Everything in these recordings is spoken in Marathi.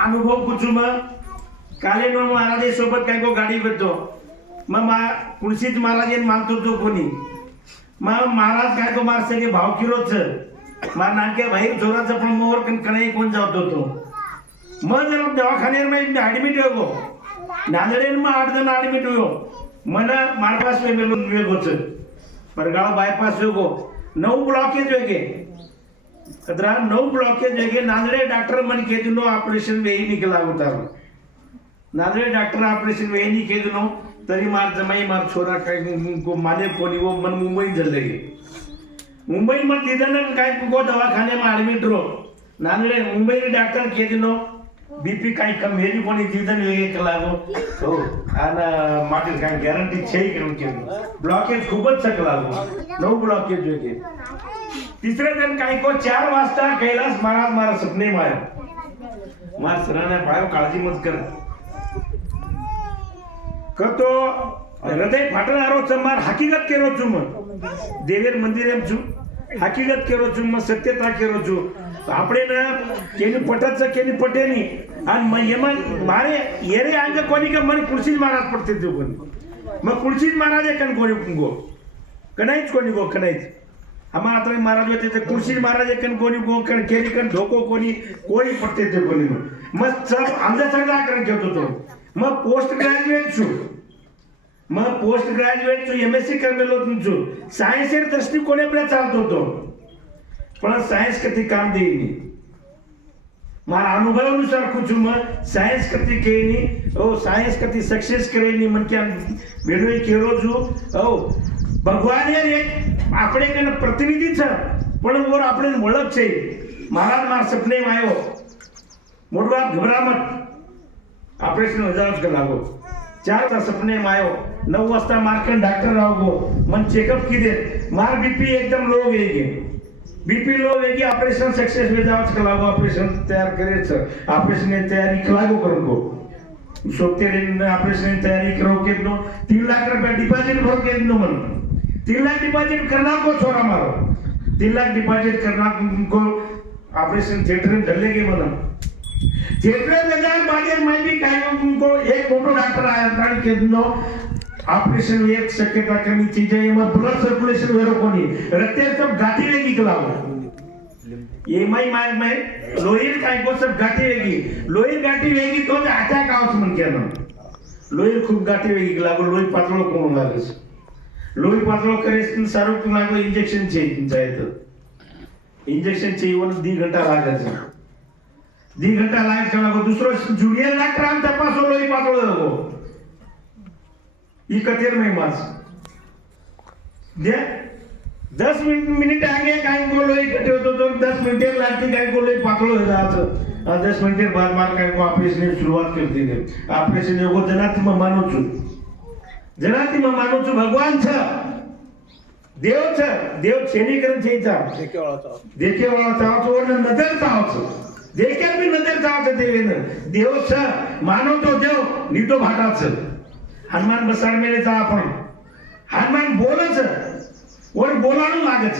अनुभव कुचू मग काले मग महाराज सोबत काय को गाडी बेतो मग कुणसीत महाराज मानतो तो कोणी मग महाराज काय को मार सके भाव किरोच मार नानक्या बाहेर जोराचं पण मोर कणाई कोण जावतो तो मग जर दवाखान्यात ऍडमिट हो नांदेड मग 8 जण ऍडमिट हो मन मारपास वेग होच परगाव बायपास हो 9 ब्लॉकेज वेगे कदरा 9 ब्लॉकेज वेगे नांदेड डॉक्टर मन के दिनो ऑपरेशन वेही निकला होता नांदेड डॉक्टर ऑपरेशन वेही नि के दिनो तरी मार जमाई मार छोरा काय को माने कोणी वो मन मुंबई जल्ले मुंबई में तिथं काय को दवाखाने में ऍडमिट रो नांदेड मुंबई डॉक्टर के दिनो बीपी काही कम हेरी कोणी तिथं वेगळे कलागो हो आणि मागे काय गॅरंटी छे करून केली ब्लॉकेज खूपच चकलागो 9 ब्लॉकेज वेगे तिसरे दिन काही को 4 वाजता कैलास महाराज मारा सपने माया मार सराने पायो काळजी मत कर कतो हृदय फाटणारो चमार हकीकत केरो चुम देवेर मंदिर चु हकीकत केरो चुम सत्यता केरो चु આપણે ને કેની પટત કેની પટેની અને મયમાં મારે એરે આંગે કોની કે મને કુર્સી મહારાજ પડતે તો કોની મ કુર્સી મહારાજ કન કોની ગો કનાઈच કોની ગો કનાઈच આમાં આત્રે મહારાજ હોતે તે કુર્સી મહારાજ કન કોની ગો કન કેરી કન ઢોકો કોની કોઈ પડતે તો કોની મ सब आमच्या सगळा करून घेतो तो म पोस्ट ग्रॅज्युएट छु म पोस्ट ग्रॅज्युएट छु एमएससी करमेलो तुमचो सायन्स एर दृष्टिकोने आपल्या चालतो तो पण सायन्स कधी काम देईनी मारा अनुभवानुसार कुछ मग सायन्स कधी केनी ओ सायन्स कधी सक्सेस करेनी मन क्या वेळोई केरो जो ओ भगवान यार एक આપણે કને પ્રતિનિધિ છે પણ ઓર આપણે ઓળખ છે મહારાજ માર સપને માં આવ્યો મોડવા ઘબરામત ऑपरेशन હજાર કલાકો 4 તા સપને માં આવ્યો 9 વાજતા માર્કન ડॉक्टर આવગો મન ચેકઅપ કીધે માર બીપી એકદમ लो ગઈ ગઈ बीपी लो वेगी ऑपरेशन सक्सेस में जावच कलागो ऑपरेशन तयार करे छ ऑपरेशन ने तैयारी कलागो करको सोते ने ऑपरेशन ने तैयारी करो के नो 3 लाख रुपया डिपॉजिट भर के नो मन 3 लाख डिपॉजिट करना को छोरा मारो 3 लाख डिपॉजिट करना को ऑपरेशन थिएटर में डले के मन थिएटर में जा बाहर मैं भी काय को एक मोटो डॉक्टर आया था के नो ऑपरेशन एक शक्यता कमी चीज है में ब्लड सर्कुलेशन वेरो कोनी रक्त सब गाठी वेगी कलाओ ये मैं लोहिर काय को सब गाठी वेगी लोहिर गाठी वेगी तो अटॅक आवच मन केनो लोहिर खूप गाठी वेगी लागो लोही पातळो कोण लागस लोही पातळो करेस सारो लागो इंजेक्शन छे जायत इंजेक्शन छे वन 2 घंटा लागस 2 घंटा लाग लागो दूसरो जूनियर डॉक्टर आम तपासो लोही पातळो हो ई कतेर में मास दे 10 मिनिट आगे काय बोलो इकट्ठे होतो तो 10 मिनिट लागती काय बोलो पातळो हो जातो 10 मिनिट बाद मार काय को ऑपरेशन शुरुआत करती ने ऑपरेशन एगो जनाती में मानो छु भगवान छ देव छेनी करन छेचा देखे वाला चाव छो और नजर चाव छो देखे भी नजर चाव छे देव छ मानो तो देव नीतो भाटा छ हनुमान बसार मेले जा आपण हनुमान बोलच और बोलाणं लागच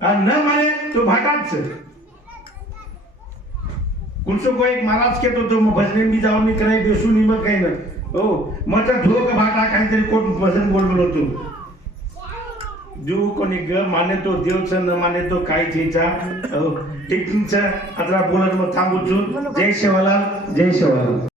आणि न माने तो भाटाच कुणसो को एक महाराज केतो तो भजन भी जाऊन मी कराय बेसू नि मग काही न हो मग तर धोक भाटा काहीतरी कोण भजन बोललो तू जो कोणी ग माने तो देवच न माने तो काय चीचा ठीक छ अतरा बोलत मग थांबू छु जय शिवलाल